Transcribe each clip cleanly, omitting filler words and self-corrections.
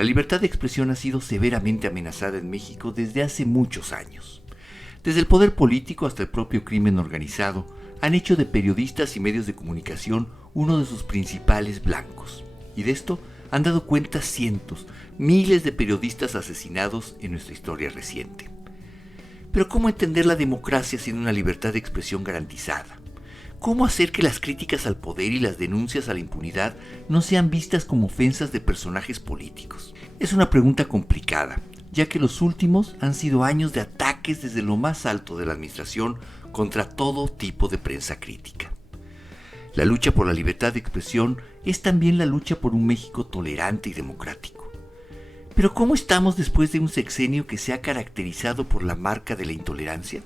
La libertad de expresión ha sido severamente amenazada en México desde hace muchos años. Desde el poder político hasta el propio crimen organizado han hecho de periodistas y medios de comunicación uno de sus principales blancos. Y de esto han dado cuenta cientos, miles de periodistas asesinados en nuestra historia reciente. Pero ¿cómo entender la democracia sin una libertad de expresión garantizada? ¿Cómo hacer que las críticas al poder y las denuncias a la impunidad no sean vistas como ofensas de personajes políticos? Es una pregunta complicada, ya que los últimos han sido años de ataques desde lo más alto de la administración contra todo tipo de prensa crítica. La lucha por la libertad de expresión es también la lucha por un México tolerante y democrático. Pero ¿cómo estamos después de un sexenio que se ha caracterizado por la marca de la intolerancia?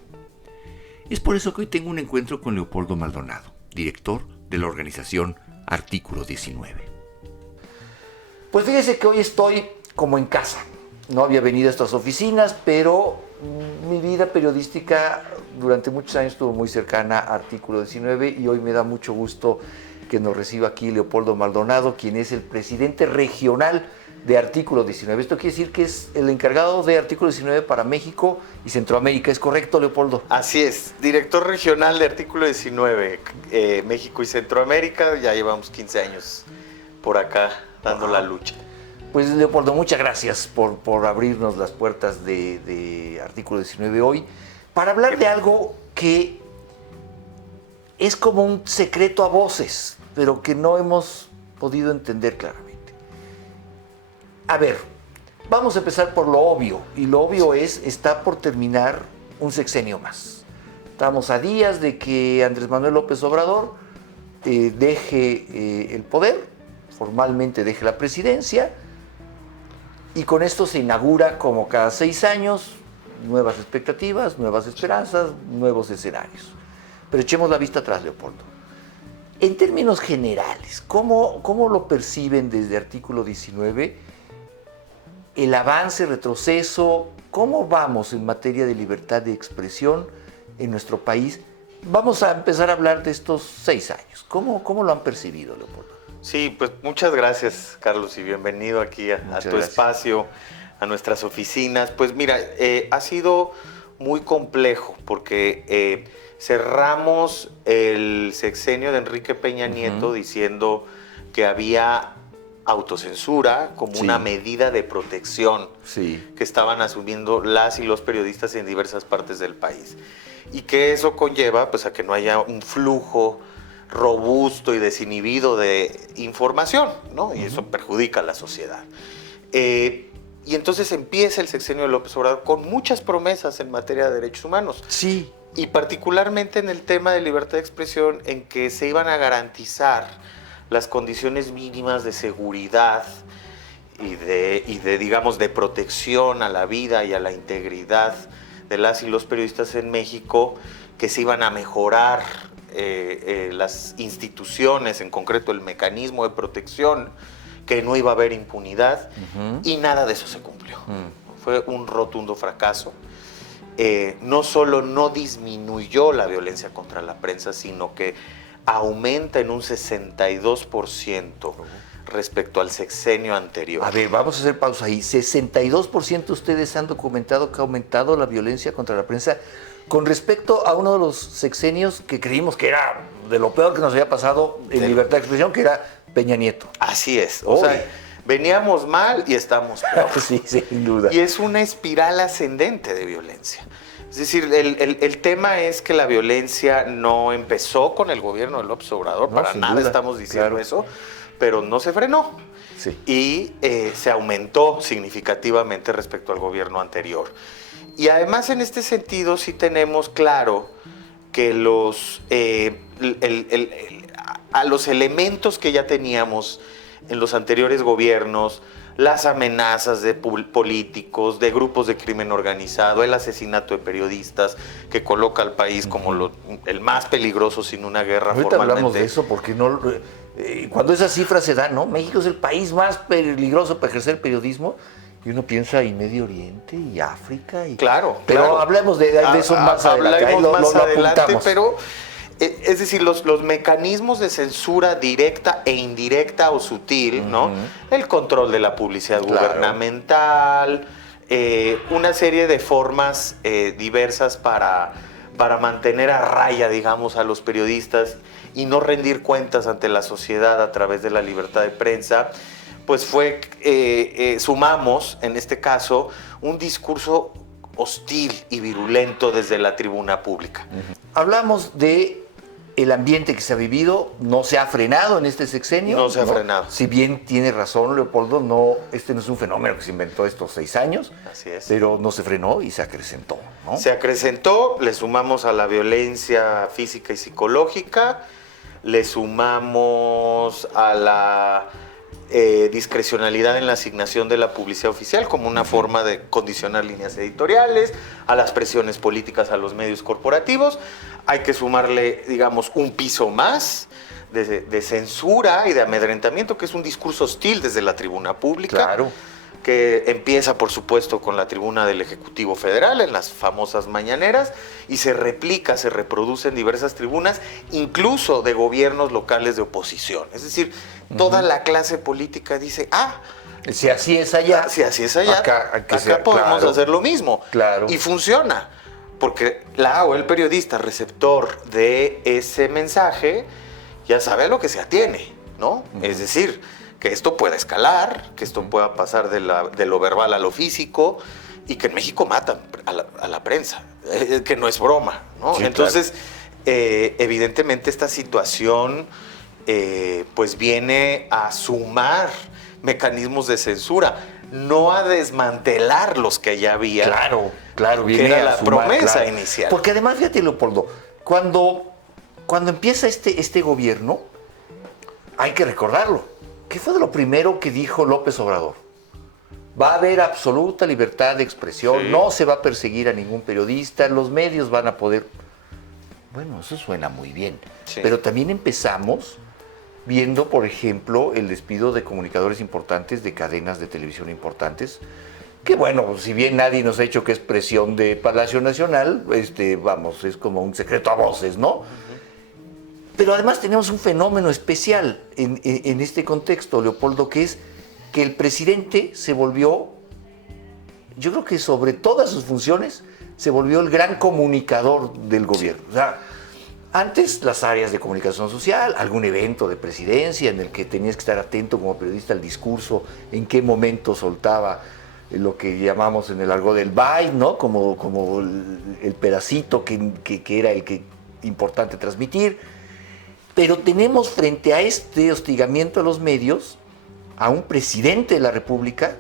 Es por eso que hoy tengo un encuentro con Leopoldo Maldonado, director de la organización Artículo 19. Pues fíjese que hoy estoy como en casa. No había venido a estas oficinas, pero mi vida periodística durante muchos años estuvo muy cercana a Artículo 19 y hoy me da mucho gusto que nos reciba aquí Leopoldo Maldonado, quien es el presidente regional de Artículo 19. Esto quiere decir que es el encargado de Artículo 19 para México y Centroamérica. ¿Es correcto, Leopoldo? Así es, director regional de Artículo 19, México y Centroamérica. Ya llevamos 15 años por acá dando la lucha. Pues Leopoldo, muchas gracias por abrirnos las puertas de Artículo 19 hoy para hablar de algo que es como un secreto a voces, pero que no hemos podido entender claramente. A ver, vamos a empezar por lo obvio, y lo obvio está por terminar un sexenio más. Estamos a días de que Andrés Manuel López Obrador deje el poder, formalmente deje la presidencia, y con esto se inaugura, como cada 6 años, nuevas expectativas, nuevas esperanzas, nuevos escenarios. Pero echemos la vista atrás, Leopoldo. En términos generales, ¿cómo lo perciben desde Artículo 19? El avance, retroceso, ¿cómo vamos en materia de libertad de expresión en nuestro país? Vamos a empezar a hablar de estos 6 años. ¿Cómo lo han percibido, Leopoldo? Sí, pues muchas gracias, Carlos, y bienvenido aquí a tu espacio, a nuestras oficinas. Pues mira, ha sido muy complejo porque cerramos el sexenio de Enrique Peña Nieto diciendo que había autocensura como una medida de protección que estaban asumiendo las y los periodistas en diversas partes del país. Y que eso conlleva pues, a que no haya un flujo robusto y desinhibido de información, ¿no? Y eso perjudica a la sociedad. Y entonces empieza el sexenio de López Obrador con muchas promesas en materia de derechos humanos. Sí. Y particularmente en el tema de libertad de expresión, en que se iban a garantizar las condiciones mínimas de seguridad y de digamos, de protección a la vida y a la integridad de las y los periodistas en México, que se iban a mejorar las instituciones, en concreto el mecanismo de protección, que no iba a haber impunidad, y nada de eso se cumplió. Fue un rotundo fracaso. No solo no disminuyó la violencia contra la prensa, sino que aumenta en un 62% respecto al sexenio anterior. A ver, vamos a hacer pausa ahí. 62% ustedes han documentado que ha aumentado la violencia contra la prensa con respecto a uno de los sexenios que creímos que era de lo peor que nos había pasado en libertad de expresión, que era Peña Nieto. Así es. O sea, veníamos mal y estamos peor. Sí, sin duda. Y es una espiral ascendente de violencia. Es decir, el tema es que la violencia no empezó con el gobierno de López Obrador, no, para nada estamos diciendo eso, pero no se frenó. Sí. Y se aumentó significativamente respecto al gobierno anterior. Y además en este sentido sí tenemos claro que a los elementos que ya teníamos en los anteriores gobiernos, las amenazas de políticos, de grupos de crimen organizado, el asesinato de periodistas que coloca al país como el más peligroso sin una guerra ahorita formalmente. Hablamos de eso porque no, cuando esas cifras se dan, ¿no? México es el país más peligroso para ejercer periodismo y uno piensa en Medio Oriente y África. Claro, pero claro. Hablemos de eso más adelante. Hablaremos más adelante, pero Es decir, los mecanismos de censura directa e indirecta o sutil, ¿no? El control de la publicidad gubernamental, una serie de formas diversas para mantener a raya, digamos, a los periodistas y no rendir cuentas ante la sociedad a través de la libertad de prensa, pues sumamos, en este caso, un discurso hostil y virulento desde la tribuna pública. Hablamos de el ambiente que se ha vivido, no se ha frenado en este sexenio. No se ha frenado. Si bien tiene razón Leopoldo, este no es un fenómeno que se inventó estos 6 años. Así es. Pero no se frenó y se acrecentó, ¿no? Se acrecentó, le sumamos a la violencia física y psicológica, le sumamos a la discrecionalidad en la asignación de la publicidad oficial como una forma de condicionar líneas editoriales, a las presiones políticas a los medios corporativos. Hay que sumarle, digamos, un piso más de censura y de amedrentamiento, que es un discurso hostil desde la tribuna pública. Claro. Que empieza, por supuesto, con la tribuna del Ejecutivo Federal, en las famosas mañaneras, y se replica, se reproduce en diversas tribunas, incluso de gobiernos locales de oposición. Es decir, toda la clase política dice, si así es allá, acá podemos hacer lo mismo. Claro. Y funciona, porque la o el periodista receptor de ese mensaje ya sabe a lo que se atiene, ¿no? Es decir, que esto pueda escalar, que esto pueda pasar de lo verbal a lo físico, y que en México matan a la prensa, que no es broma, ¿no? Sí, entonces, evidentemente esta situación pues viene a sumar mecanismos de censura, no a desmantelar los que ya había. Claro, viene que era a la sumar, promesa inicial. Porque además, fíjate, Leopoldo, cuando empieza este gobierno, hay que recordarlo. ¿Qué fue de lo primero que dijo López Obrador? Va a haber absoluta libertad de expresión, no se va a perseguir a ningún periodista, los medios van a poder... Bueno, eso suena muy bien, pero también empezamos viendo, por ejemplo, el despido de comunicadores importantes de cadenas de televisión importantes, que bueno, si bien nadie nos ha dicho que es presión de Palacio Nacional, es como un secreto a voces, ¿no? Pero además tenemos un fenómeno especial en este contexto, Leopoldo, que es que el presidente se volvió, yo creo que sobre todas sus funciones, se volvió el gran comunicador del gobierno. O sea, antes las áreas de comunicación social, algún evento de presidencia en el que tenías que estar atento como periodista al discurso, en qué momento soltaba lo que llamamos en el argot del bite, ¿no? Como el pedacito que era el que importante transmitir. Pero tenemos frente a este hostigamiento a los medios a un presidente de la República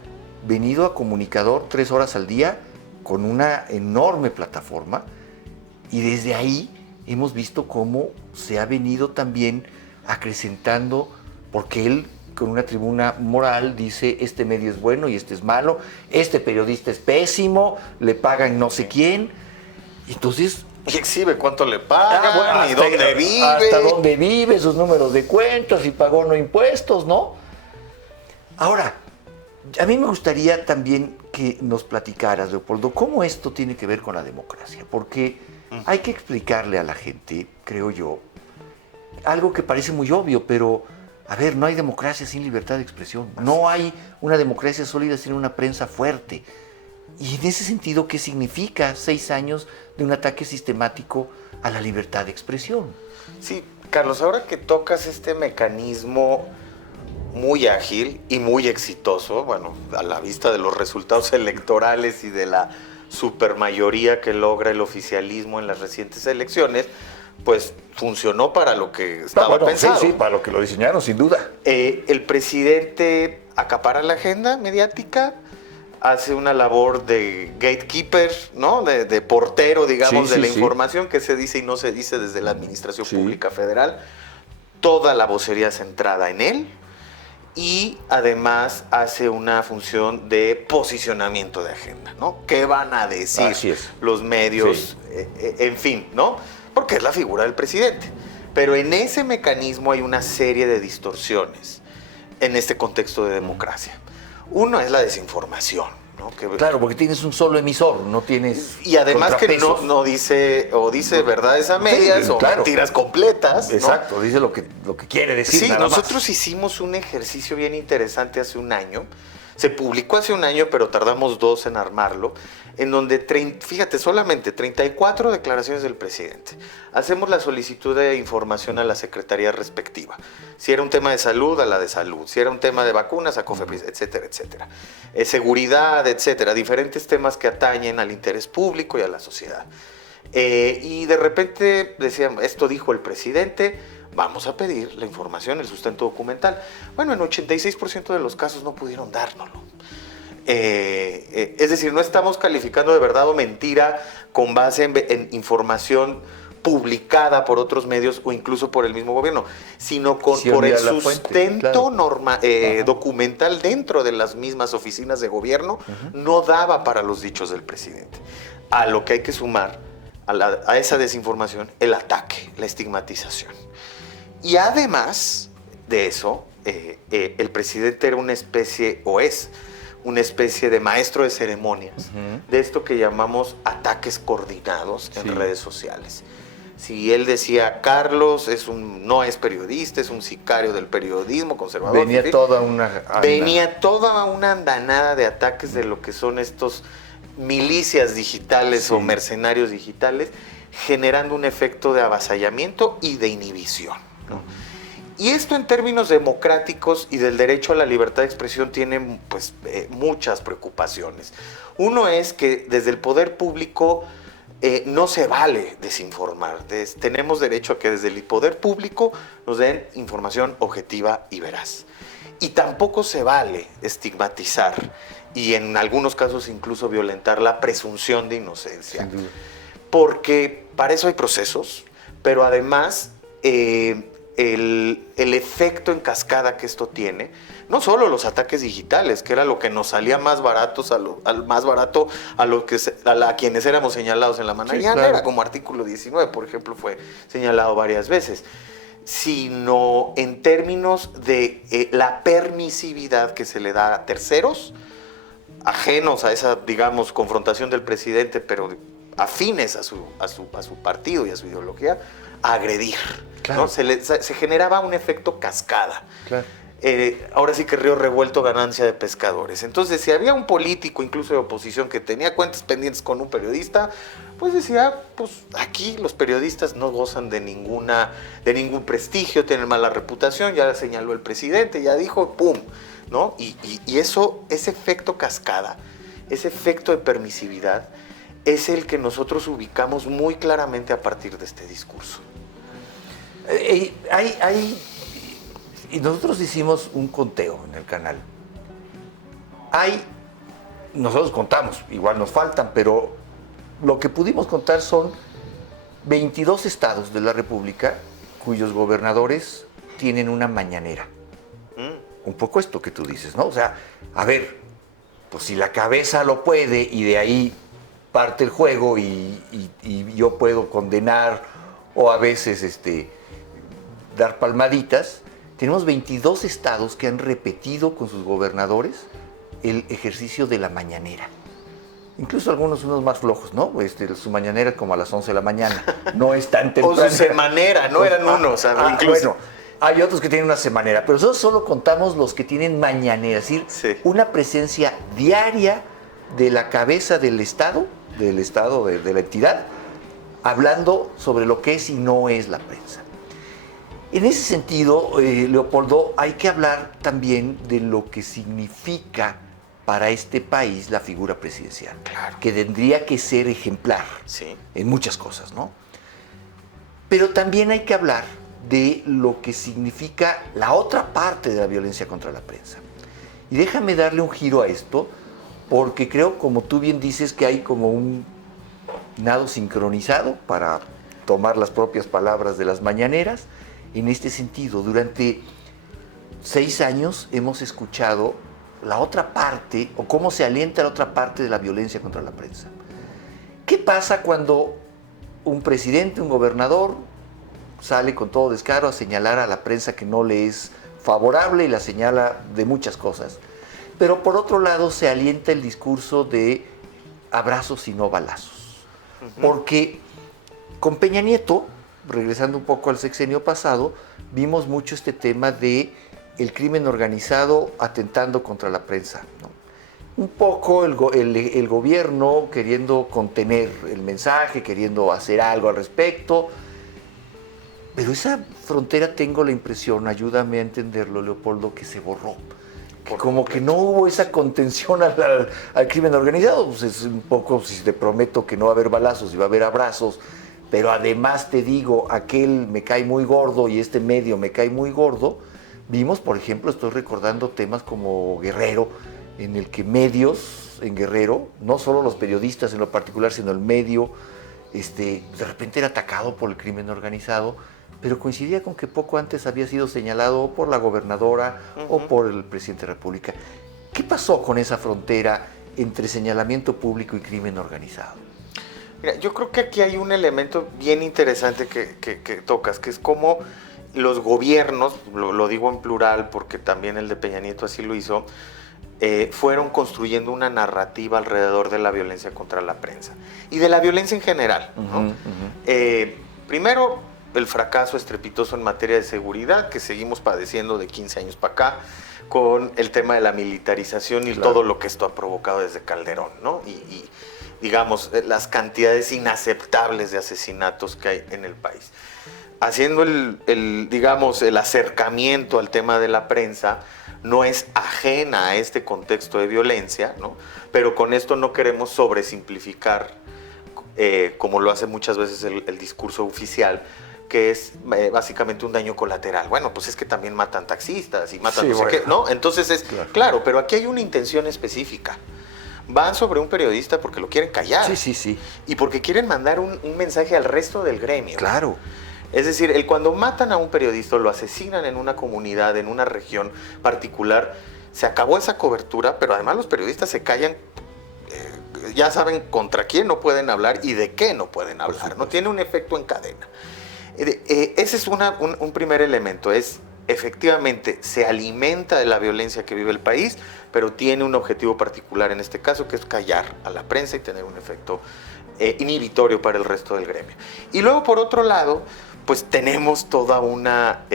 venido a comunicador 3 horas al día con una enorme plataforma, y desde ahí hemos visto cómo se ha venido también acrecentando, porque él con una tribuna moral dice este medio es bueno y este es malo, este periodista es pésimo, le pagan no sé quién, y entonces... Y exhibe cuánto le pagan, y dónde vive. Hasta dónde vive, sus números de cuentas, si pagó o no impuestos, ¿no? Ahora, a mí me gustaría también que nos platicaras, Leopoldo, cómo esto tiene que ver con la democracia, porque hay que explicarle a la gente, creo yo, algo que parece muy obvio, pero, a ver, no hay democracia sin libertad de expresión, no hay una democracia sólida sin una prensa fuerte. Y en ese sentido, ¿qué significa 6 años de un ataque sistemático a la libertad de expresión? Sí, Carlos, ahora que tocas este mecanismo muy ágil y muy exitoso, bueno, a la vista de los resultados electorales y de la supermayoría que logra el oficialismo en las recientes elecciones, pues funcionó para lo que estaba pensado. Sí, para lo que lo diseñaron, sin duda. El presidente acapara la agenda mediática, hace una labor de gatekeeper, ¿no? De portero, digamos, de la información que se dice y no se dice desde la Administración Pública Federal. Toda la vocería centrada en él, y además hace una función de posicionamiento de agenda, ¿no? ¿Qué van a decir los medios? En fin, ¿no? Porque es la figura del presidente. Pero en ese mecanismo hay una serie de distorsiones en este contexto de democracia. Uno es la desinformación, ¿no? Claro, porque tienes un solo emisor, no tienes. Y además que no dice, o dice verdades a medias, o mentiras completas. Exacto, ¿no? Dice lo que quiere decir. Sí, nada nosotros más. hicimos un ejercicio bien interesante hace un año. Se publicó hace un año, pero tardamos 2 en armarlo, en donde, fíjate, solamente 34 declaraciones del presidente. Hacemos la solicitud de información a la secretaría respectiva. Si era un tema de salud, a la de salud. Si era un tema de vacunas, a COFEPRIS, etcétera, etcétera. Seguridad, etcétera. Diferentes temas que atañen al interés público y a la sociedad. Y de repente decían, esto dijo el presidente, vamos a pedir la información, el sustento documental. Bueno, en 86% de los casos no pudieron dárnoslo. Es decir, no estamos calificando de verdad o mentira con base en información publicada por otros medios o incluso por el mismo gobierno, sino por el sustento documental dentro de las mismas oficinas de gobierno, no daba para los dichos del presidente. A lo que hay que sumar a esa desinformación, el ataque, la estigmatización. Y además de eso, el presidente era una especie, o es una especie de maestro de ceremonias, de esto que llamamos ataques coordinados en redes sociales. Si él decía, Carlos no es periodista, es un sicario del periodismo conservador. Venía toda una andanada de ataques de lo que son estos milicias digitales o mercenarios digitales, generando un efecto de avasallamiento y de inhibición, ¿no? Y esto en términos democráticos y del derecho a la libertad de expresión tiene muchas preocupaciones. Uno es que desde el poder público no se vale desinformar. Tenemos derecho a que desde el poder público nos den información objetiva y veraz. Y tampoco se vale estigmatizar y en algunos casos incluso violentar la presunción de inocencia. Porque para eso hay procesos, pero además el efecto en cascada que esto tiene, no solo los ataques digitales, que era lo que nos salía más baratos a quienes éramos señalados en la mañanera, como artículo 19, por ejemplo, fue señalado varias veces, sino en términos de la permisividad que se le da a terceros, ajenos a esa, digamos, confrontación del presidente, pero afines a su partido y a su ideología, a agredir. Claro. ¿No? Se generaba un efecto cascada. Claro. Ahora sí que río revuelto, ganancia de pescadores. Entonces, si había un político, incluso de oposición, que tenía cuentas pendientes con un periodista, pues decía, pues aquí los periodistas no gozan de ningún prestigio, tienen mala reputación, ya señaló el presidente, ya dijo, ¡pum! ¿No? Y ese efecto cascada, ese efecto de permisividad, es el que nosotros ubicamos muy claramente a partir de este discurso. Y nosotros hicimos un conteo en el canal. Nosotros contamos, igual nos faltan, pero lo que pudimos contar son 22 estados de la República cuyos gobernadores tienen una mañanera. Un poco esto que tú dices, ¿no? O sea, a ver, pues si la cabeza lo puede y de ahí parte el juego y yo puedo condenar o a veces dar palmaditas. Tenemos 22 estados que han repetido con sus gobernadores el ejercicio de la mañanera. Incluso unos más flojos, ¿no? Su mañanera es como a las 11 de la mañana. No es tan temprano. O su semanera, no eran unos. Incluso. Bueno, hay otros que tienen una semanera, pero nosotros solo contamos los que tienen mañanera. Es decir, una presencia diaria de la cabeza del Estado, de la entidad, hablando sobre lo que es y no es la prensa. En ese sentido, Leopoldo, hay que hablar también de lo que significa para este país la figura presidencial, claro, que tendría que ser ejemplar en muchas cosas, ¿no? Pero también hay que hablar de lo que significa la otra parte de la violencia contra la prensa. Y déjame darle un giro a esto, porque creo, como tú bien dices, que hay como un nado sincronizado, para tomar las propias palabras de las mañaneras. En este sentido, durante 6 años hemos escuchado la otra parte, o cómo se alienta la otra parte de la violencia contra la prensa. ¿Qué pasa cuando un presidente, un gobernador, sale con todo descaro a señalar a la prensa que no le es favorable y la señala de muchas cosas? pero por otro lado se alienta el discurso de abrazos y no balazos. Porque con Peña Nieto, regresando un poco al sexenio pasado, vimos mucho este tema de el crimen organizado atentando contra la prensa, ¿no? Un poco el gobierno queriendo contener el mensaje, queriendo hacer algo al respecto. Pero esa frontera, tengo la impresión, ayúdame a entenderlo, Leopoldo, que se borró. Que como que no hubo esa contención al crimen organizado. Pues es un poco, si te prometo que no va a haber balazos y va a haber abrazos, pero además te digo, aquel me cae muy gordo y este medio me cae muy gordo. Vimos, por ejemplo, estoy recordando temas como Guerrero, en el que medios en Guerrero, no solo los periodistas en lo particular, sino el medio, de repente era atacado por el crimen organizado, pero coincidía con que poco antes había sido señalado por la gobernadora o por el presidente de la República. ¿Qué pasó con esa frontera entre señalamiento público y crimen organizado? Mira, yo creo que aquí hay un elemento bien interesante que tocas, que es cómo los gobiernos, lo digo en plural porque también el de Peña Nieto así lo hizo, fueron construyendo una narrativa alrededor de la violencia contra la prensa y de la violencia en general, ¿no? Primero, el fracaso estrepitoso en materia de seguridad que seguimos padeciendo de 15 años para acá, con el tema de la militarización y todo lo que esto ha provocado desde Calderón, ¿no? Y digamos, las cantidades inaceptables de asesinatos que hay en el país. Haciendo el acercamiento al tema de la prensa, no es ajena a este contexto de violencia, ¿no? Pero con esto no queremos sobresimplificar, como lo hace muchas veces el discurso oficial, que es básicamente un daño colateral. Bueno, pues es que también matan taxistas y matan no sé qué, ¿no? Entonces es claro, pero aquí hay una intención específica. Van sobre un periodista porque lo quieren callar. Sí. Y porque quieren mandar un mensaje al resto del gremio. Claro. Es decir, cuando matan a un periodista o lo asesinan en una comunidad, en una región particular, se acabó esa cobertura, pero además los periodistas se callan, ya saben contra quién no pueden hablar y de qué no pueden hablar, ¿no? Tiene un efecto en cadena. Ese es un primer elemento, es efectivamente se alimenta de la violencia que vive el país, pero tiene un objetivo particular en este caso, que es callar a la prensa y tener un efecto inhibitorio para el resto del gremio. Y luego, por otro lado, pues tenemos toda una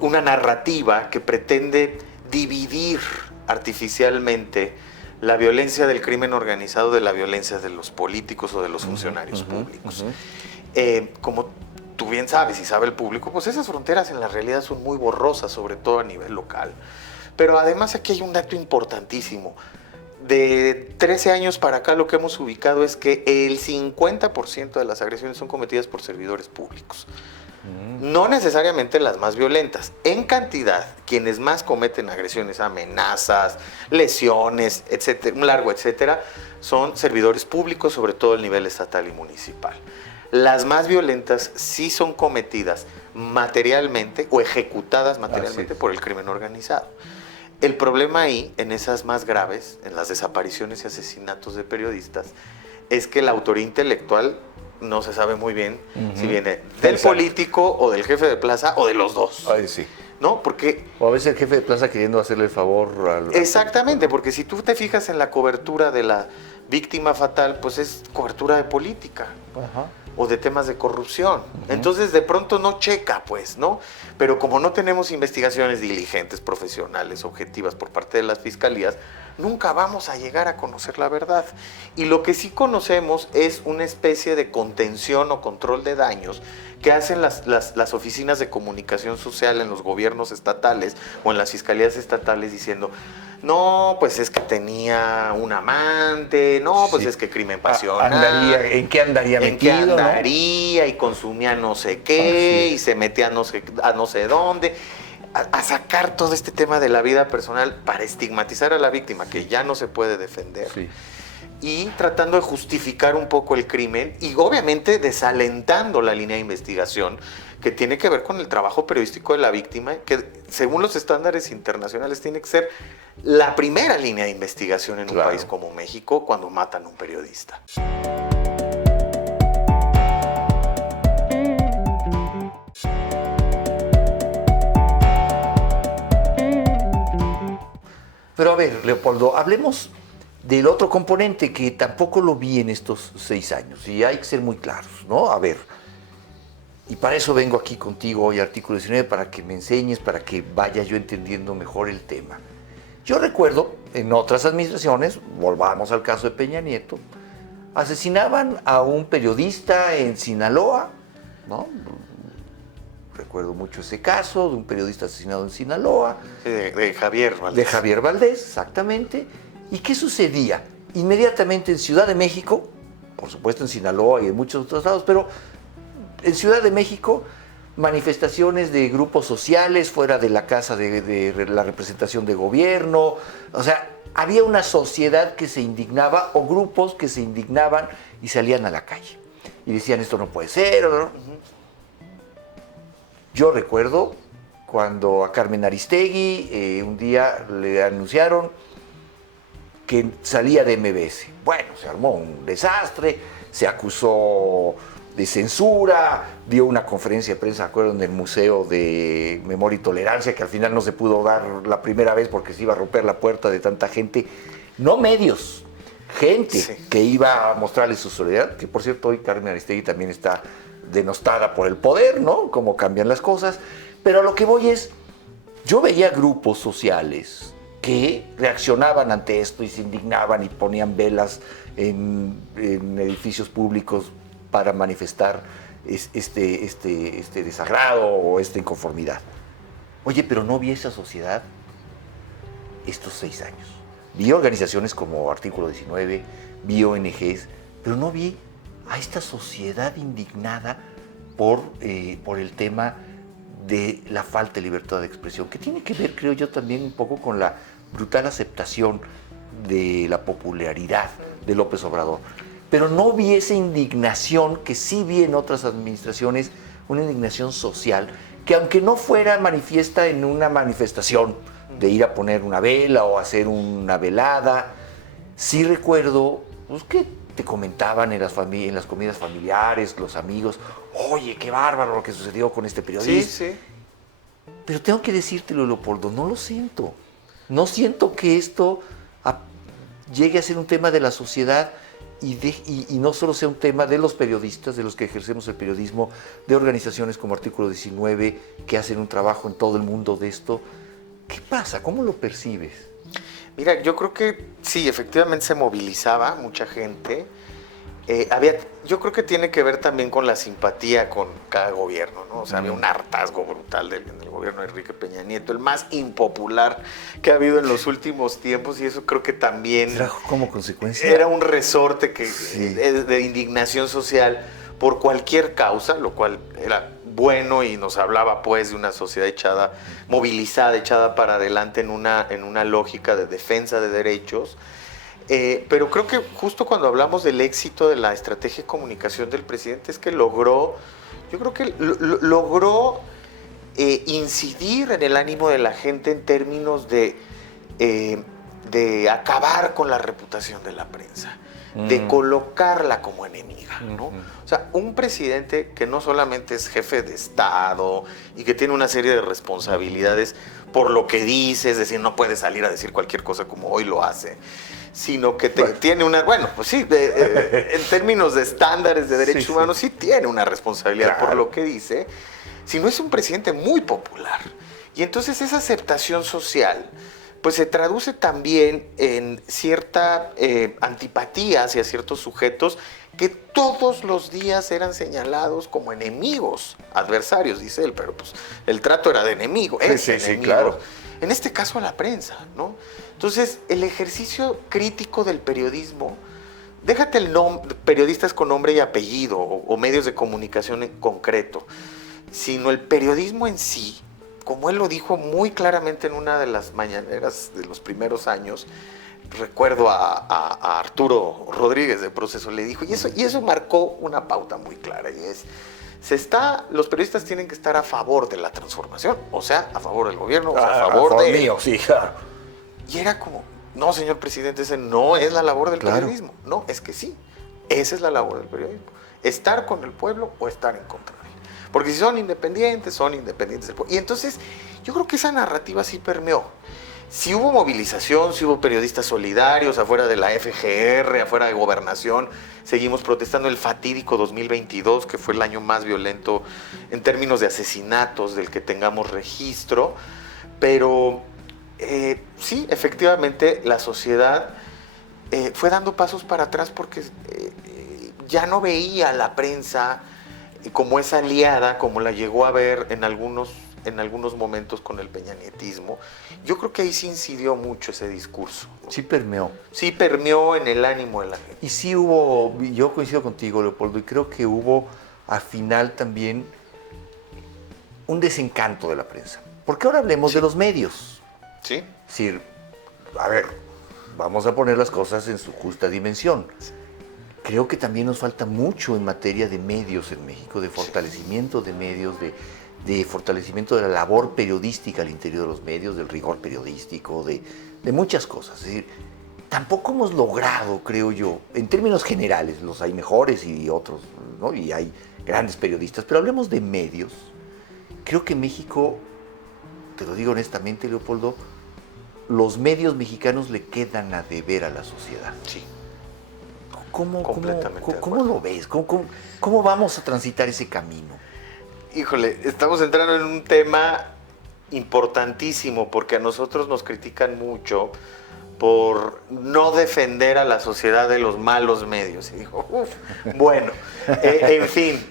narrativa que pretende dividir artificialmente la violencia del crimen organizado de la violencia de los políticos o de los funcionarios públicos. Como tú bien sabes y sabe el público, pues esas fronteras en la realidad son muy borrosas, sobre todo a nivel local. Pero además aquí hay un dato importantísimo. De 13 años para acá lo que hemos ubicado es que el 50% de las agresiones son cometidas por servidores públicos. No necesariamente las más violentas. En cantidad, quienes más cometen agresiones, amenazas, lesiones, etcétera, un largo etcétera, son servidores públicos, sobre todo a nivel estatal y municipal. Las más violentas sí son cometidas materialmente o ejecutadas materialmente por el crimen organizado. El problema ahí, en esas más graves, en las desapariciones y asesinatos de periodistas, es que la autoría intelectual no se sabe muy bien si viene del político o del jefe de plaza o de los dos. Ay, sí. ¿No? Porque... O a veces el jefe de plaza queriendo hacerle el favor al... Exactamente, porque si tú te fijas en la cobertura de la víctima fatal, pues es cobertura de política. Ajá. O de temas de corrupción. Entonces, de pronto no checa, pues, ¿no? Pero como no tenemos investigaciones diligentes, profesionales, objetivas por parte de las fiscalías, nunca vamos a llegar a conocer la verdad. Y lo que sí conocemos es una especie de contención o control de daños que hacen las oficinas de comunicación social en los gobiernos estatales o en las fiscalías estatales diciendo... No, pues es que tenía un amante, no, pues es que crimen pasional. ¿En qué andaría metido? ¿En qué andaría? ¿No? Y consumía no sé qué, y se metía a no sé dónde. A sacar todo este tema de la vida personal para estigmatizar a la víctima, que ya no se puede defender. Sí. Y tratando de justificar un poco el crimen y obviamente desalentando la línea de investigación que tiene que ver con el trabajo periodístico de la víctima, que según los estándares internacionales tiene que ser la primera línea de investigación en un país como México cuando matan a un periodista. Pero a ver, Leopoldo, hablemos del otro componente que tampoco lo vi en estos 6 años, y hay que ser muy claros, ¿no? A ver, y para eso vengo aquí contigo hoy, Artículo 19, para que me enseñes, para que vaya yo entendiendo mejor el tema. Yo recuerdo, en otras administraciones, volvamos al caso de Peña Nieto, asesinaban a un periodista en Sinaloa, ¿no? Recuerdo mucho ese caso de un periodista asesinado en Sinaloa. De Javier Valdés. De Javier Valdés, exactamente. ¿Y qué sucedía? Inmediatamente en Ciudad de México, por supuesto en Sinaloa y en muchos otros lados, pero en Ciudad de México, manifestaciones de grupos sociales fuera de la casa de la representación de gobierno. O sea, había una sociedad que se indignaba o grupos que se indignaban y salían a la calle. Y decían, esto no puede ser. Yo recuerdo cuando a Carmen Aristegui un día le anunciaron que salía de MBS. Bueno, se armó un desastre, se acusó de censura, dio una conferencia de prensa, acuerdo, en el Museo de Memoria y Tolerancia, que al final no se pudo dar la primera vez porque se iba a romper la puerta de tanta gente, no medios, gente que iba a mostrarle su solidaridad, que por cierto hoy Carmen Aristegui también está denostada por el poder, ¿no? Cómo cambian las cosas, pero a lo que voy es, yo veía grupos sociales que reaccionaban ante esto y se indignaban y ponían velas en edificios públicos para manifestar este desagrado o esta inconformidad. Oye, pero no vi esa sociedad estos 6 años. Vi organizaciones como Artículo 19, vi ONGs, pero no vi a esta sociedad indignada por el tema de la falta de libertad de expresión, que tiene que ver, creo yo, también un poco con la brutal aceptación de la popularidad de López Obrador. Pero no vi esa indignación que sí vi en otras administraciones, una indignación social, que aunque no fuera manifiesta en una manifestación de ir a poner una vela o hacer una velada, sí recuerdo pues, que te comentaban en las comidas familiares, los amigos, oye, qué bárbaro lo que sucedió con este periodista. Sí, sí. Pero tengo que decírtelo, Leopoldo, no lo siento. No siento que esto llegue a ser un tema de la sociedad y no solo sea un tema de los periodistas, de los que ejercemos el periodismo, de organizaciones como Artículo 19, que hacen un trabajo en todo el mundo de esto. ¿Qué pasa? ¿Cómo lo percibes? Mira, yo creo que sí, efectivamente se movilizaba mucha gente. Yo creo que tiene que ver también con la simpatía con cada gobierno, ¿no? O sea, había un hartazgo brutal del gobierno de Enrique Peña Nieto, el más impopular que ha habido en los últimos tiempos, y eso creo que también trajo como consecuencia. Era un resorte de indignación social por cualquier causa, lo cual era bueno y nos hablaba pues de una sociedad movilizada, echada para adelante en una lógica de defensa de derechos. Pero creo que justo cuando hablamos del éxito de la estrategia de comunicación del presidente es que logró incidir en el ánimo de la gente en términos de acabar con la reputación de la prensa, de colocarla como enemiga, ¿no? O sea, un presidente que no solamente es jefe de Estado y que tiene una serie de responsabilidades por lo que dice, es decir, no puede salir a decir cualquier cosa como hoy lo hace, sino que tiene una, en términos de estándares de derechos humanos, sí tiene una responsabilidad por lo que dice, sino es un presidente muy popular. Y entonces esa aceptación social pues se traduce también en cierta antipatía hacia ciertos sujetos que todos los días eran señalados como enemigos, adversarios, dice él, pero pues el trato era de enemigo, enemigo. Claro. En este caso a la prensa, ¿no? Entonces, el ejercicio crítico del periodismo, déjate el nombre, periodistas con nombre y apellido o medios de comunicación en concreto, sino el periodismo en sí, como él lo dijo muy claramente en una de las mañaneras de los primeros años, recuerdo a Arturo Rodríguez de Proceso, le dijo, y eso marcó una pauta muy clara, y es, los periodistas tienen que estar a favor de la transformación, o sea, a favor del gobierno, o sea, a favor de mío, sí, claro. Y era como, no, señor presidente, ese no es la labor del periodismo. No, es que sí, esa es la labor del periodismo. Estar con el pueblo o estar en contra de él. Porque si son independientes del pueblo. Y entonces, yo creo que esa narrativa sí permeó. sí hubo movilización, sí hubo periodistas solidarios afuera de la FGR, afuera de Gobernación. Seguimos protestando el fatídico 2022, que fue el año más violento en términos de asesinatos del que tengamos registro. Pero sí, efectivamente, la sociedad fue dando pasos para atrás porque ya no veía a la prensa como esa aliada, como la llegó a ver en algunos momentos con el peñanietismo. Yo creo que ahí sí incidió mucho ese discurso. Sí permeó. Sí permeó en el ánimo de la gente. Y sí hubo, yo coincido contigo, Leopoldo, y creo que hubo al final también un desencanto de la prensa. Porque ahora hablemos de los medios. Sí. Es decir, a ver, vamos a poner las cosas en su justa dimensión. Creo que también nos falta mucho en materia de medios en México, de fortalecimiento de medios, de fortalecimiento de la labor periodística al interior de los medios, del rigor periodístico, de muchas cosas. Es decir, tampoco hemos logrado, creo yo, en términos generales, los hay mejores y otros, ¿no? Y hay grandes periodistas, pero hablemos de medios. Creo que México, te lo digo honestamente, Leopoldo, los medios mexicanos le quedan a deber a la sociedad. Sí. ¿Cómo lo ves? ¿Cómo vamos a transitar ese camino? Híjole, estamos entrando en un tema importantísimo porque a nosotros nos critican mucho por no defender a la sociedad de los malos medios. Y digo, bueno, en fin,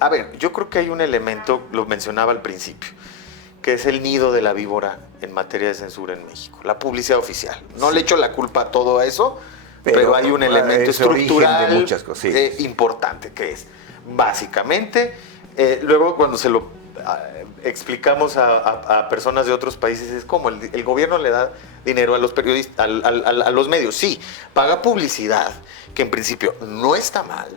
a ver, yo creo que hay un elemento, lo mencionaba al principio, que es el nido de la víbora en materia de censura en México, la publicidad oficial. No le echo la culpa a todo eso, pero hay un elemento estructural de muchas cosas, sí. Importante, que es, básicamente, luego cuando se lo explicamos a personas de otros países, es como el gobierno le da dinero a los periodistas, a los medios, sí, paga publicidad, que en principio no está mal,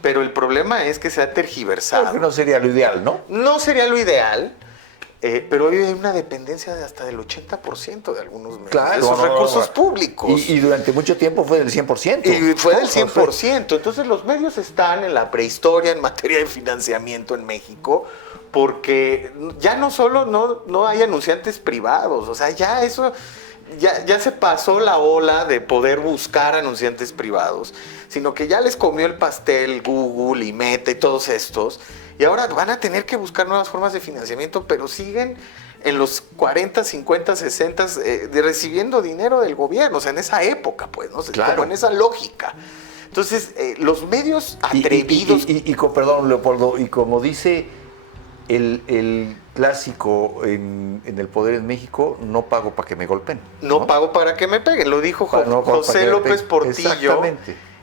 pero el problema es que se ha tergiversado. Creo que no sería lo ideal, ¿no? No sería lo ideal, pero hoy hay una dependencia de hasta del 80% de algunos medios, claro, de sus recursos públicos. Y durante mucho tiempo fue del 100%. Y fue del 100%. Entonces los medios están en la prehistoria en materia de financiamiento en México, porque ya no solo no hay anunciantes privados, o sea, ya eso... Ya se pasó la ola de poder buscar anunciantes privados, sino que ya les comió el pastel Google y Meta y todos estos, y ahora van a tener que buscar nuevas formas de financiamiento, pero siguen en los 40, 50, 60 recibiendo dinero del gobierno, o sea, en esa época, pues, ¿no? Claro. Como en esa lógica. Entonces, los medios atrevidos... Perdón, Leopoldo, y como dice el clásico en el poder en México, no pago para que me golpeen. No pago para que me peguen, lo dijo José López Portillo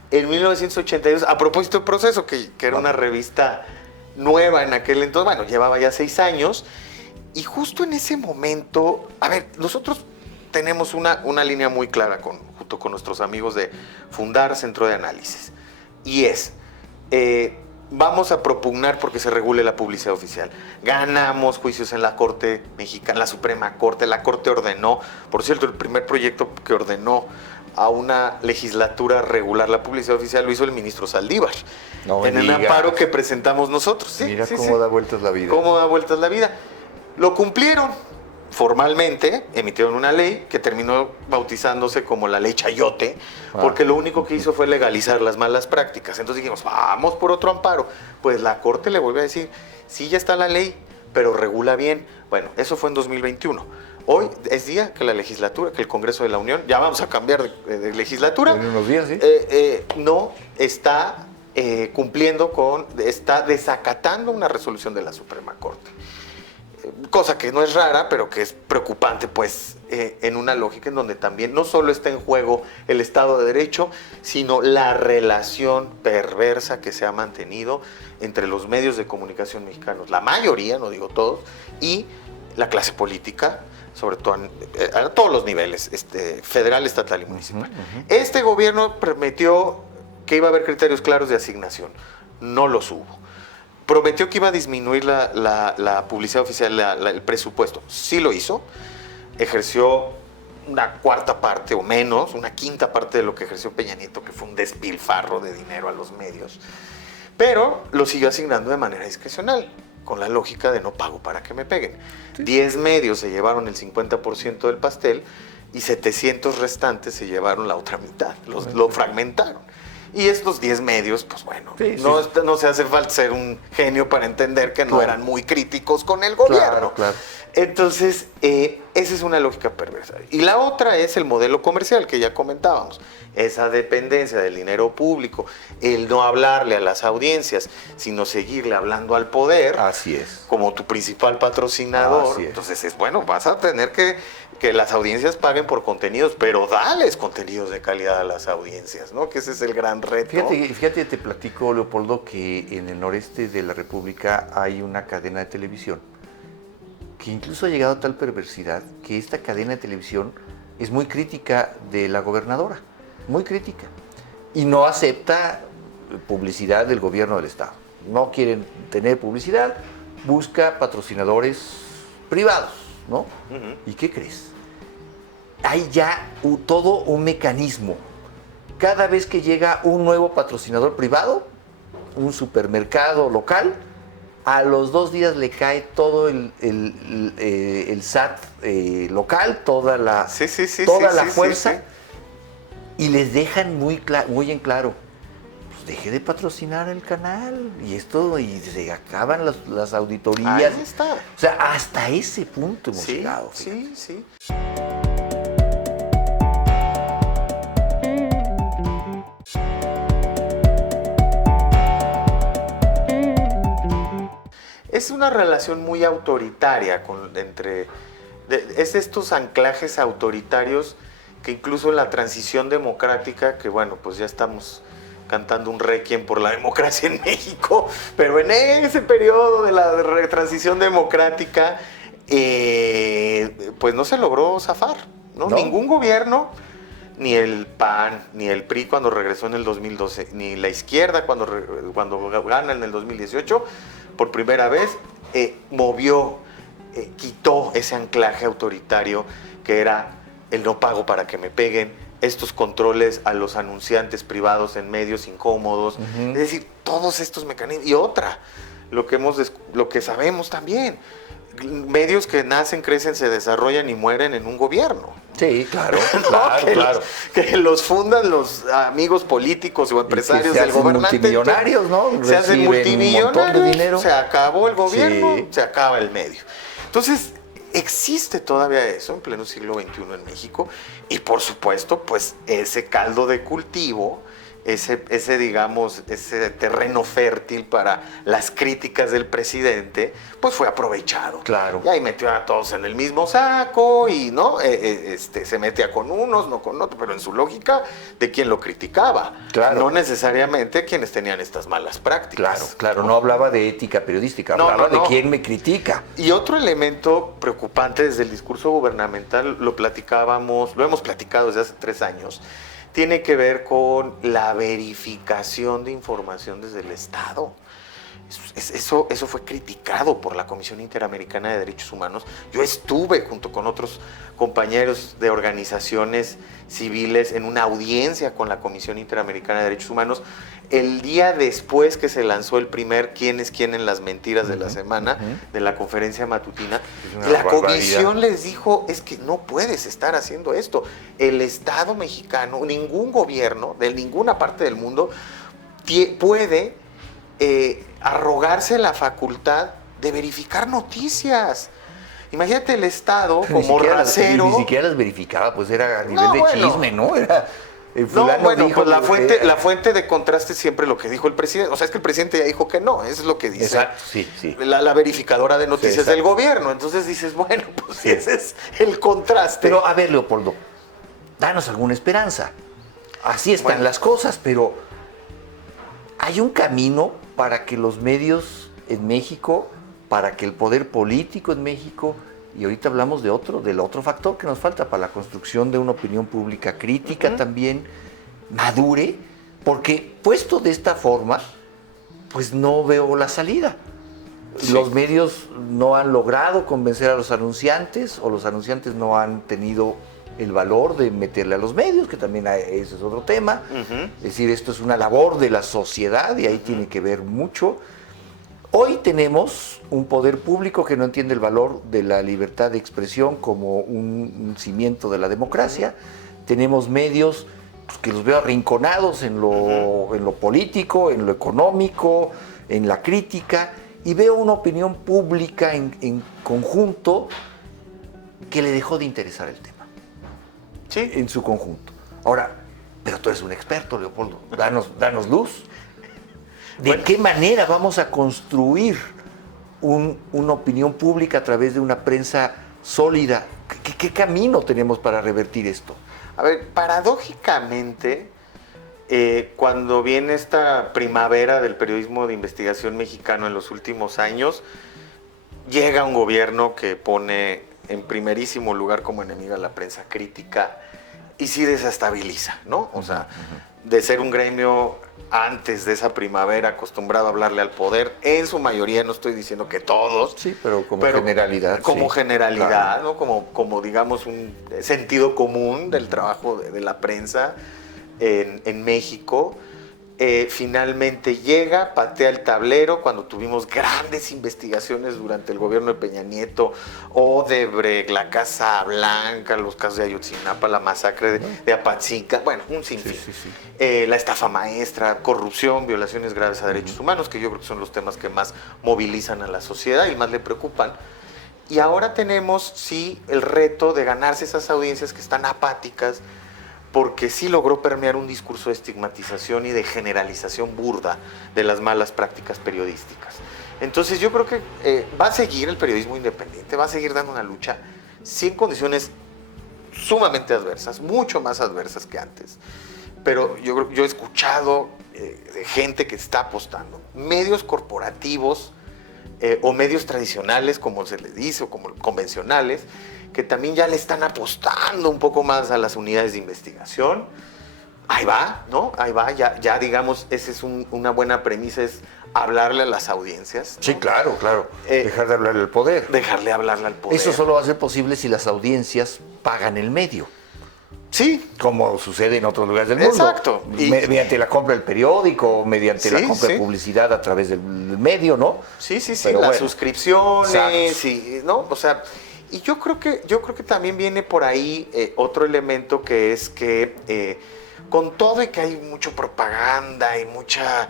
en 1982, a propósito de Proceso, que era una revista nueva en aquel entonces, bueno, llevaba ya 6 años, y justo en ese momento, a ver, nosotros tenemos una línea muy clara junto con nuestros amigos de Fundar Centro de Análisis, y es... vamos a propugnar porque se regule la publicidad oficial. Ganamos juicios en la Corte Mexicana, la Suprema Corte. La Corte ordenó, por cierto, el primer proyecto que ordenó a una legislatura regular la publicidad oficial lo hizo el ministro Saldívar. No en el amparo que presentamos nosotros. Sí, mira cómo da vueltas la vida. Cómo da vueltas la vida. Lo cumplieron. Formalmente emitieron una ley que terminó bautizándose como la ley Chayote, porque lo único que hizo fue legalizar las malas prácticas. Entonces dijimos, vamos por otro amparo. Pues la Corte le volvió a decir, sí, ya está la ley, pero regula bien. Bueno, eso fue en 2021. Hoy es día que la legislatura, que el Congreso de la Unión, ya vamos a cambiar de legislatura. En unos días, sí. No está está desacatando una resolución de la Suprema Corte. Cosa que no es rara, pero que es preocupante, pues, en una lógica en donde también no solo está en juego el Estado de Derecho, sino la relación perversa que se ha mantenido entre los medios de comunicación mexicanos, la mayoría, no digo todos, y la clase política, sobre todo a todos los niveles, federal, estatal y municipal. Este gobierno prometió que iba a haber criterios claros de asignación, no los hubo. Prometió que iba a disminuir la publicidad oficial, el presupuesto. Sí lo hizo. Ejerció una cuarta parte o menos, una quinta parte de lo que ejerció Peña Nieto, que fue un despilfarro de dinero a los medios. Pero lo siguió asignando de manera discrecional. con la lógica de no pago para que me peguen. 10 medios se llevaron el 50% del pastel y 700 restantes se llevaron la otra mitad, lo fragmentaron. Y estos 10 medios, pues bueno, no se hace falta ser un genio para entender que no eran muy críticos con el gobierno. Claro. Entonces, esa es una lógica perversa. Y la otra es el modelo comercial que ya comentábamos. Esa dependencia del dinero público, el no hablarle a las audiencias, sino seguirle hablando al poder. Así es. Como tu principal patrocinador. Entonces es bueno, vas a tener que las audiencias paguen por contenidos, pero dales contenidos de calidad a las audiencias, ¿no? Que ese es el gran reto. Fíjate, te platico, Leopoldo, que en el noreste de la República hay una cadena de televisión que incluso ha llegado a tal perversidad que esta cadena de televisión es muy crítica de la gobernadora, muy crítica, y no acepta publicidad del gobierno del estado. No quieren tener publicidad, busca patrocinadores privados, ¿no? Uh-huh. ¿Y qué crees? Hay ya todo un mecanismo. Cada vez que llega un nuevo patrocinador privado, un supermercado local, a los 2 días le cae todo el SAT local, toda la fuerza, y les dejan muy en claro, pues deje de patrocinar el canal, y se acaban las auditorías. Ahí está. O sea, hasta ese punto hemos llegado. Fíjate. Sí. Es una relación muy autoritaria es estos anclajes autoritarios que incluso en la transición democrática, que bueno, pues ya estamos cantando un requiem por la democracia en México, pero en ese periodo de la transición democrática, pues no se logró zafar, ¿no? Ningún gobierno, ni el PAN, ni el PRI cuando regresó en el 2012, ni la izquierda cuando gana en el 2018, por primera vez quitó ese anclaje autoritario que era el no pago para que me peguen, estos controles a los anunciantes privados en medios incómodos, es decir, todos estos mecanismos. Y otra, lo que sabemos también, medios que nacen, crecen, se desarrollan y mueren en un gobierno. Sí, claro, claro. Que los fundan los amigos políticos o empresarios del gobernante. Multimillonarios, ¿no? Se hacen multimillonarios, de dinero. Se acabó el gobierno, se acaba el medio. Entonces, existe todavía eso en pleno siglo XXI en México y por supuesto, pues ese caldo de cultivo, ese terreno fértil para las críticas del presidente, pues fue aprovechado. Claro. Y ahí metió a todos en el mismo saco y no se metía con unos, no con otros, pero en su lógica de quien lo criticaba. Claro. No necesariamente quienes tenían estas malas prácticas. Claro, no hablaba de ética periodística, hablaba de quién me critica. Y otro elemento preocupante desde el discurso gubernamental, lo hemos platicado desde hace 3 años, tiene que ver con la verificación de información desde el Estado. Eso fue criticado por la Comisión Interamericana de Derechos Humanos. Yo estuve junto con otros compañeros de organizaciones civiles en una audiencia con la Comisión Interamericana de Derechos Humanos el día después que se lanzó el primer ¿Quién es quién en las mentiras de la semana de la conferencia matutina? La comisión les dijo, es que no puedes estar haciendo esto. El Estado mexicano, ningún gobierno de ninguna parte del mundo puede arrogarse la facultad de verificar noticias. Imagínate el Estado como rasero. Ni siquiera las verificaba, pues era a nivel de chisme, ¿no? Era... pues la fuente de contraste es siempre lo que dijo el presidente. O sea, es que el presidente ya dijo que no, eso es lo que dice. Exacto, sí. La verificadora de noticias del gobierno. Entonces dices, bueno, pues ese es el contraste. Pero a ver, Leopoldo, danos alguna esperanza. Así están las cosas, pero hay un camino para que los medios en México, para que el poder político en México, y ahorita hablamos del otro factor que nos falta para la construcción de una opinión pública crítica también, madure, porque puesto de esta forma, pues no veo la salida. Sí. Los medios no han logrado convencer a los anunciantes, o los anunciantes no han tenido el valor de meterle a los medios, que también ese es otro tema. Es decir, esto es una labor de la sociedad y ahí tiene que ver mucho. Hoy tenemos un poder público que no entiende el valor de la libertad de expresión como un cimiento de la democracia. Tenemos medios que los veo arrinconados en lo político, en lo económico, en la crítica, y veo una opinión pública en conjunto que le dejó de interesar el tema. Sí. En su conjunto. Ahora, pero tú eres un experto, Leopoldo. Danos luz. ¿De qué manera vamos a construir una opinión pública a través de una prensa sólida? ¿Qué camino tenemos para revertir esto? A ver, paradójicamente, cuando viene esta primavera del periodismo de investigación mexicano en los últimos años, llega un gobierno que pone en primerísimo lugar como enemiga a la prensa crítica y sí desestabiliza, ¿no? O sea, de ser un gremio antes de esa primavera acostumbrado a hablarle al poder, en su mayoría, no estoy diciendo que todos. Sí, pero generalidad. Como sí, generalidad, claro. ¿no? Como digamos un sentido común del trabajo de la prensa en México. Finalmente llega, patea el tablero cuando tuvimos grandes investigaciones durante el gobierno de Peña Nieto, Odebrecht, la Casa Blanca, los casos de Ayotzinapa, la masacre de Apatzinca, bueno, un sinfín. Sí. La estafa maestra, corrupción, violaciones graves a derechos humanos, que yo creo que son los temas que más movilizan a la sociedad y más le preocupan. Y ahora tenemos, sí, el reto de ganarse esas audiencias que están apáticas, porque sí logró permear un discurso de estigmatización y de generalización burda de las malas prácticas periodísticas. Entonces yo creo que va a seguir el periodismo independiente, va a seguir dando una lucha sin condiciones sumamente adversas, mucho más adversas que antes. Pero yo he escuchado de gente que está apostando, medios corporativos o medios tradicionales, como se les dice, o como convencionales, que también ya le están apostando un poco más a las unidades de investigación. Ahí va, ¿no? Ahí va, ya digamos, esa es una buena premisa, es hablarle a las audiencias, ¿no? Sí, claro. Dejar de hablarle al poder. Dejarle hablarle al poder. Eso solo va a ser posible si las audiencias pagan el medio. Sí. Como sucede en otros lugares del mundo. Exacto. Mediante la compra del periódico, mediante la compra de publicidad a través del medio, ¿no? Sí. Pero las bueno, suscripciones, sí, ¿no? O sea, y yo creo que también viene por ahí otro elemento que es que con todo y que hay mucha propaganda y mucha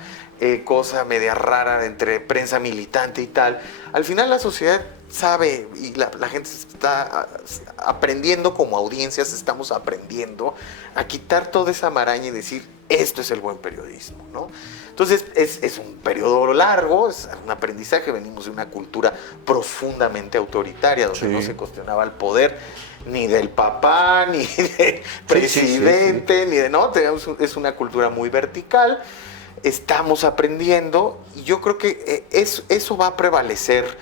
cosa media rara entre prensa militante y tal, al final la sociedad sabe y la gente está aprendiendo, como audiencias estamos aprendiendo a quitar toda esa maraña y decir, esto es el buen periodismo, ¿no? Entonces es un periodo largo, es un aprendizaje, venimos de una cultura profundamente autoritaria, donde no se cuestionaba el poder ni del papá, ni del presidente, ni de, no, es una cultura muy vertical, estamos aprendiendo y yo creo que eso va a prevalecer,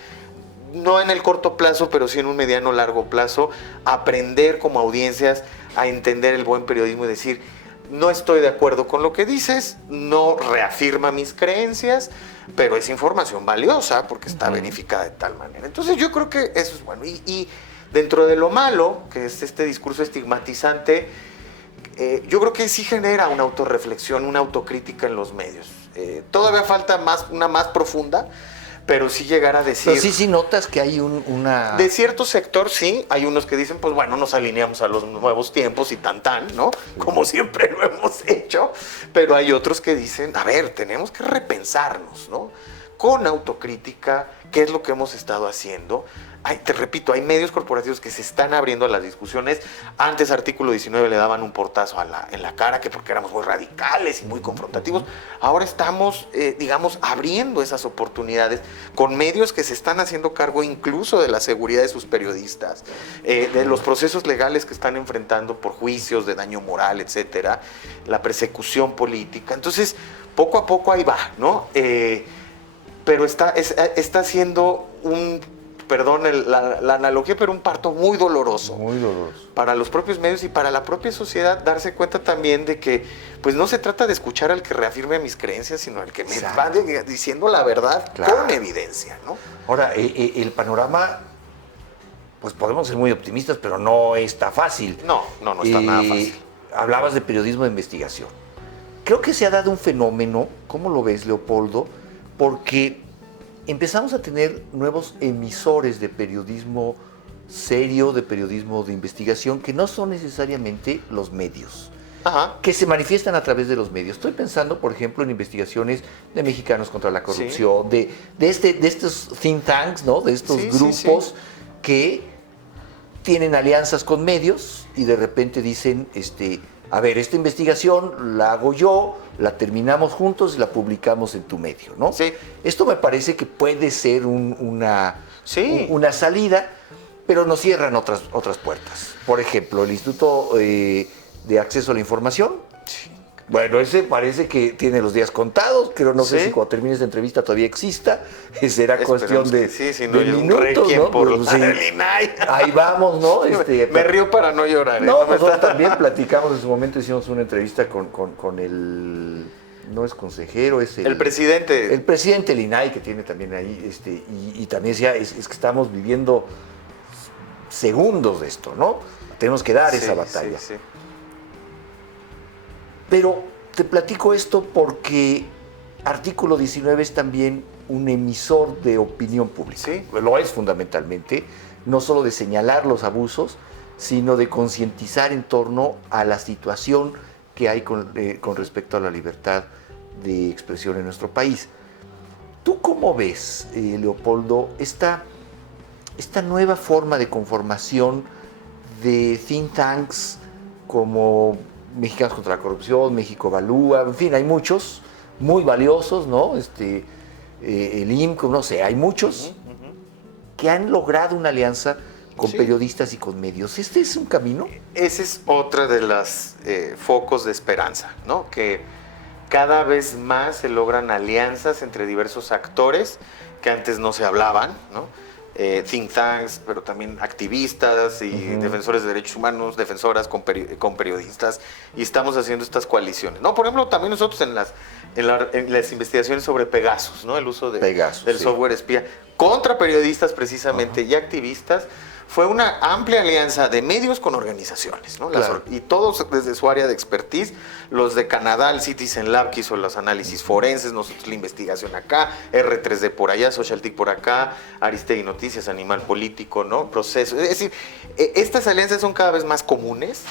no en el corto plazo, pero sí en un mediano largo plazo, aprender como audiencias a entender el buen periodismo y decir, no estoy de acuerdo con lo que dices, no reafirma mis creencias, pero es información valiosa porque está verificada de tal manera. Entonces yo creo que eso es bueno. Y dentro de lo malo, que es este discurso estigmatizante, yo creo que sí genera una autorreflexión, una autocrítica en los medios. Todavía falta una más profunda, pero sí llegar a decir... Pero sí notas que hay una... De cierto sector, sí. Hay unos que dicen, pues bueno, nos alineamos a los nuevos tiempos y tan, ¿no? Como siempre lo hemos hecho. Pero hay otros que dicen, a ver, tenemos que repensarnos, ¿no? Con autocrítica, ¿qué es lo que hemos estado haciendo? Te repito, hay medios corporativos que se están abriendo a las discusiones. Antes, Artículo 19 le daban un portazo en la cara, que porque éramos muy radicales y muy confrontativos. Ahora estamos, digamos, abriendo esas oportunidades con medios que se están haciendo cargo incluso de la seguridad de sus periodistas, de los procesos legales que están enfrentando por juicios de daño moral, etcétera, la persecución política. Entonces, poco a poco ahí va, ¿no? Pero está siendo perdón la analogía, pero un parto muy doloroso. Muy doloroso. Para los propios medios y para la propia sociedad, darse cuenta también de que pues no se trata de escuchar al que reafirme mis creencias, sino al que me va diciendo la verdad con evidencia, ¿no? Ahora, el panorama, pues podemos ser muy optimistas, pero no está fácil. No está nada fácil. Hablabas de periodismo de investigación. Creo que se ha dado un fenómeno, ¿cómo lo ves, Leopoldo? Porque empezamos a tener nuevos emisores de periodismo serio, de periodismo de investigación, que no son necesariamente los medios, que se manifiestan a través de los medios. Estoy pensando, por ejemplo, en investigaciones de Mexicanos contra la Corrupción, de estos think tanks, ¿no? De estos grupos que tienen alianzas con medios y de repente dicen, a ver, esta investigación la hago yo, la terminamos juntos y la publicamos en tu medio, ¿no? Sí. Esto me parece que puede ser una salida, pero nos cierran otras puertas. Por ejemplo, el Instituto de Acceso a la Información. Sí. Bueno, ese parece que tiene los días contados, pero no sé si cuando termine esta entrevista todavía exista. Será cuestión de, minutos, ¿no? Por ahí vamos, ¿no? Me río para no llorar. No, nosotros también platicamos en su momento, hicimos una entrevista con el... No es consejero, es el presidente. El presidente del INAI, que tiene también ahí, y también decía, es que estamos viviendo segundos de esto, ¿no? Tenemos que dar esa batalla. Sí. Pero te platico esto porque Artículo 19 es también un emisor de opinión pública. Sí. Lo es fundamentalmente, no solo de señalar los abusos, sino de concientizar en torno a la situación que hay con respecto a la libertad de expresión en nuestro país. ¿Tú cómo ves, Leopoldo, esta nueva forma de conformación de think tanks como Mexicanos contra la Corrupción, México Evalúa, en fin, hay muchos muy valiosos, ¿no? El IMCO, no sé, hay muchos que han logrado una alianza con periodistas y con medios. ¿Este es un camino? Ese es otra de las focos de esperanza, ¿no? Que cada vez más se logran alianzas entre diversos actores que antes no se hablaban, ¿no? Think tanks, pero también activistas y defensores de derechos humanos, defensoras con periodistas, y estamos haciendo estas coaliciones, ¿no? Por ejemplo, también nosotros en las investigaciones sobre Pegasus, ¿no? El uso del software espía contra periodistas precisamente y activistas, fue una amplia alianza de medios con organizaciones, ¿no? Claro. Y todos desde su área de expertise, los de Canadá, el Citizen Lab que hizo los análisis forenses, nosotros la investigación acá, R3D por allá, SocialTIC por acá, Aristegui Noticias, Animal Político, ¿no? Proceso. Es decir, estas alianzas son cada vez más comunes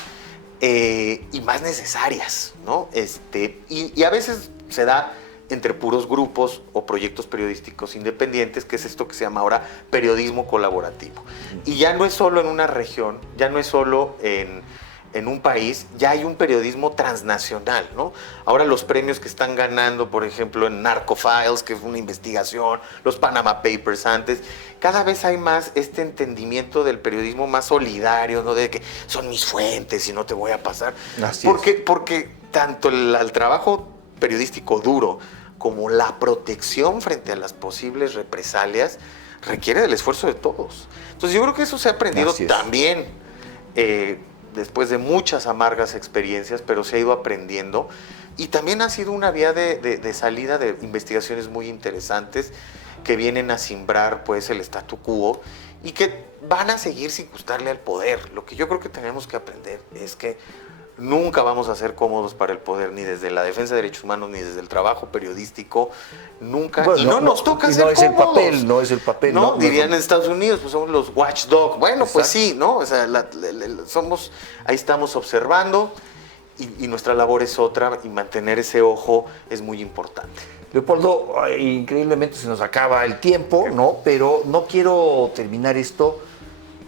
y más necesarias, ¿no? Y a veces se da entre puros grupos o proyectos periodísticos independientes, que es esto que se llama ahora periodismo colaborativo. Y ya no es solo en una región, ya no es solo en un país, ya hay un periodismo transnacional, ¿no? Ahora los premios que están ganando, por ejemplo, en Narcofiles, que es una investigación, los Panama Papers antes, cada vez hay más este entendimiento del periodismo más solidario, ¿no? De que son mis fuentes y no te voy a pasar. Porque tanto el trabajo periodístico duro como la protección frente a las posibles represalias requiere del esfuerzo de todos. Entonces yo creo que eso se ha aprendido también después de muchas amargas experiencias, pero se ha ido aprendiendo y también ha sido una vía de salida de investigaciones muy interesantes que vienen a simbrar pues el statu quo y que van a seguir sin gustarle al poder. Lo que yo creo que tenemos que aprender es que nunca vamos a ser cómodos para el poder, ni desde la defensa de derechos humanos, ni desde el trabajo periodístico, nunca. Bueno, y no nos toca ser cómodos. No es el papel. No, dirían en Estados Unidos, pues somos los watchdogs. Bueno, pues sí, ¿no? O sea, ahí estamos observando y nuestra labor es otra y mantener ese ojo es muy importante. Leopoldo, increíblemente se nos acaba el tiempo, ¿no? Pero no quiero terminar esto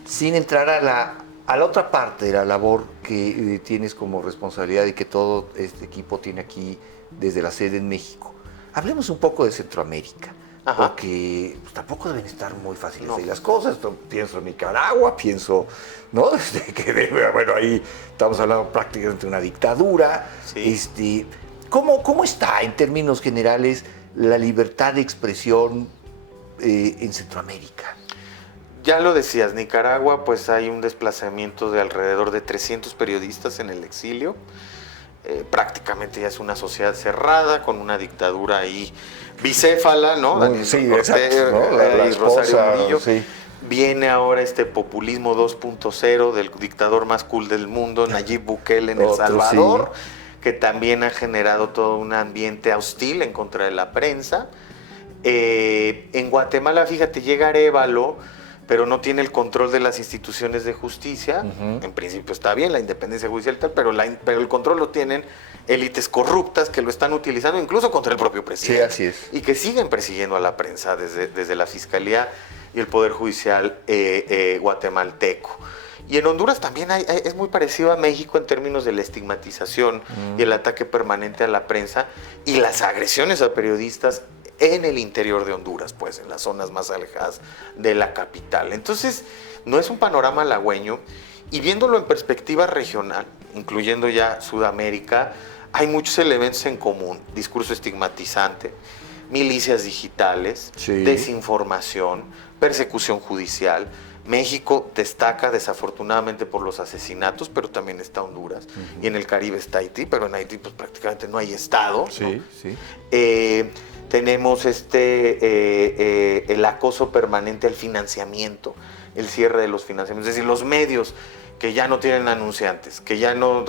sin entrar a la otra parte de la labor que tienes como responsabilidad y que todo este equipo tiene aquí desde la sede en México. Hablemos un poco de Centroamérica, porque pues, tampoco deben estar muy fáciles ahí las cosas. Pienso en Nicaragua, pienso, ¿no? Bueno, ahí estamos hablando prácticamente de una dictadura. Sí. ¿Cómo está en términos generales la libertad de expresión en Centroamérica? Ya lo decías, Nicaragua, pues hay un desplazamiento de alrededor de 300 periodistas en el exilio. Prácticamente ya es una sociedad cerrada, con una dictadura ahí bicéfala, ¿no? Daniel Ortega, ¿no? y Rosario Murillo. Sí. Viene ahora este populismo 2.0 del dictador más cool del mundo, Nayib Bukele en El Salvador, que también ha generado todo un ambiente hostil en contra de la prensa. En Guatemala, fíjate, llega Arévalo, pero no tiene el control de las instituciones de justicia. En principio está bien la independencia judicial y tal, pero el control lo tienen élites corruptas que lo están utilizando incluso contra el propio presidente. Sí, así es. Y que siguen persiguiendo a la prensa desde la Fiscalía y el Poder Judicial guatemalteco. Y en Honduras también es muy parecido a México en términos de la estigmatización y el ataque permanente a la prensa y las agresiones a periodistas en el interior de Honduras, pues en las zonas más alejadas de la capital. Entonces, no es un panorama halagüeño, y viéndolo en perspectiva regional, incluyendo ya Sudamérica, hay muchos elementos en común: discurso estigmatizante, milicias digitales, desinformación, persecución judicial. México destaca desafortunadamente por los asesinatos, pero también está Honduras, y en el Caribe está Haití, pero en Haití pues prácticamente no hay Estado, ¿no? Tenemos el acoso permanente al financiamiento, el cierre de los financiamientos, es decir, los medios que ya no tienen anunciantes, que ya no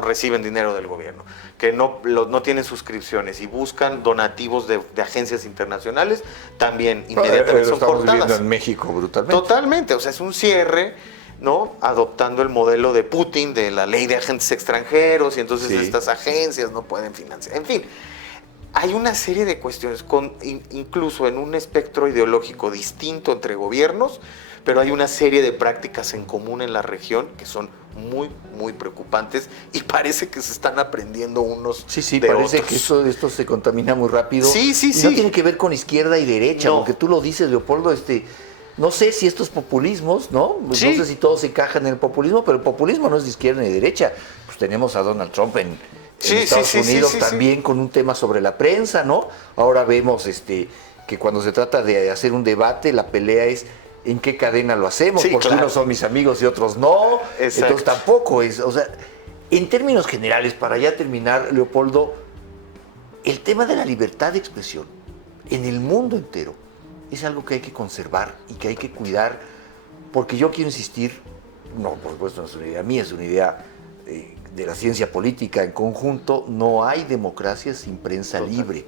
reciben dinero del gobierno, que no tienen suscripciones y buscan donativos de agencias internacionales, también inmediatamente son cortadas. Estamos viendo en México brutalmente. Totalmente, o sea, es un cierre, ¿no? Adoptando el modelo de Putin, de la ley de agentes extranjeros, y entonces estas agencias no pueden financiar. En fin, hay una serie de cuestiones, incluso en un espectro ideológico distinto entre gobiernos, pero hay una serie de prácticas en común en la región que son muy, muy preocupantes, y parece que se están aprendiendo unos de parece otros. Que esto se contamina muy rápido. Sí. No tiene que ver con izquierda y derecha, No. porque tú lo dices, Leopoldo, no sé si estos populismos, ¿no? No sé si todos encajan en el populismo, pero el populismo no es de izquierda ni de derecha. Pues tenemos a Donald Trump en Estados Unidos también con un tema sobre la prensa, ¿no? Ahora vemos que cuando se trata de hacer un debate, la pelea es en qué cadena lo hacemos, porque unos son mis amigos y otros no. Exacto. Entonces tampoco es, o sea, en términos generales, para ya terminar, Leopoldo, el tema de la libertad de expresión en el mundo entero es algo que hay que conservar y que hay que cuidar, porque yo quiero insistir, no, por supuesto no es una idea mía, es una idea de la ciencia política en conjunto, no hay democracia sin prensa libre,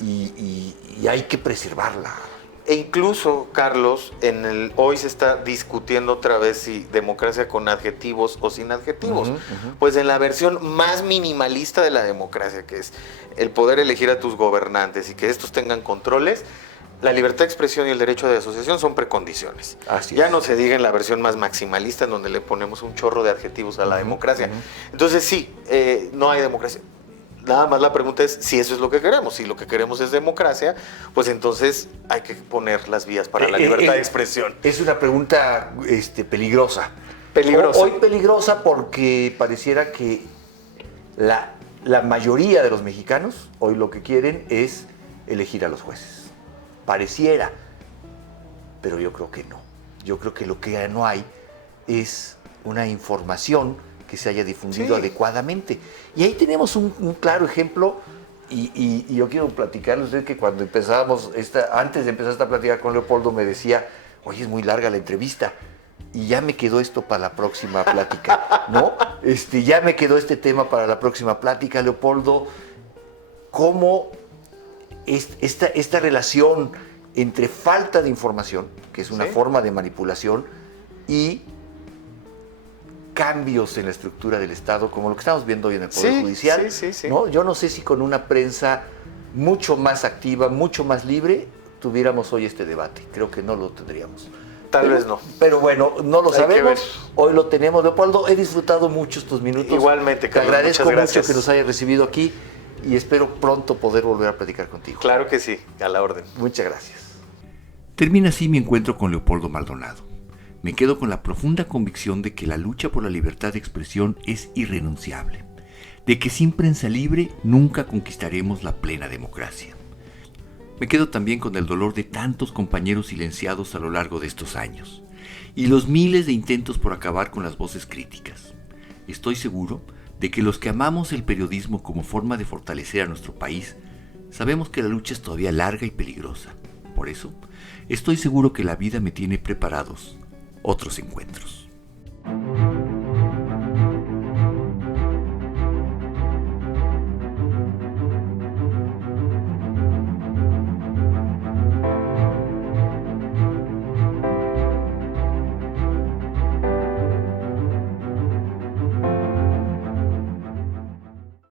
y hay que preservarla. E incluso, Carlos, hoy se está discutiendo otra vez si democracia con adjetivos o sin adjetivos. Pues en la versión más minimalista de la democracia, que es el poder elegir a tus gobernantes y que estos tengan controles, la libertad de expresión y el derecho de asociación son precondiciones. Ya no se diga en la versión más maximalista, en donde le ponemos un chorro de adjetivos a la democracia. Entonces sí, no hay democracia. Nada más la pregunta es si eso es lo que queremos. Si lo que queremos es democracia, pues entonces hay que poner las vías para la libertad de expresión. Es una pregunta peligrosa. Peligrosa. Hoy peligrosa porque pareciera que la mayoría de los mexicanos hoy lo que quieren es elegir a los jueces. Pareciera, pero yo creo que no. Yo creo que lo que no hay es una información que se haya difundido adecuadamente. Y ahí tenemos un claro ejemplo, y yo quiero platicarles que cuando empezábamos, antes de empezar esta plática con Leopoldo, me decía, oye, es muy larga la entrevista, y ya me quedó esto para la próxima plática, ¿no? Ya me quedó este tema para la próxima plática, Leopoldo. ¿Cómo esta relación entre falta de información, que es una forma de manipulación, y cambios en la estructura del Estado, como lo que estamos viendo hoy en el Poder Judicial, ¿no? Yo no sé si con una prensa mucho más activa, mucho más libre, tuviéramos hoy este debate. Creo que no lo tendríamos. Tal vez no. Pero bueno, no lo sabemos. Hoy lo tenemos, Leopoldo. He disfrutado mucho estos minutos. Igualmente, Carlos. Te agradezco mucho que nos hayas recibido aquí y espero pronto poder volver a platicar contigo. Claro que sí, a la orden. Muchas gracias. Termina así mi encuentro con Leopoldo Maldonado. Me quedo con la profunda convicción de que la lucha por la libertad de expresión es irrenunciable, de que sin prensa libre nunca conquistaremos la plena democracia. Me quedo también con el dolor de tantos compañeros silenciados a lo largo de estos años y los miles de intentos por acabar con las voces críticas. Estoy seguro de que los que amamos el periodismo como forma de fortalecer a nuestro país, sabemos que la lucha es todavía larga y peligrosa. Por eso, estoy seguro que la vida me tiene preparados otros encuentros.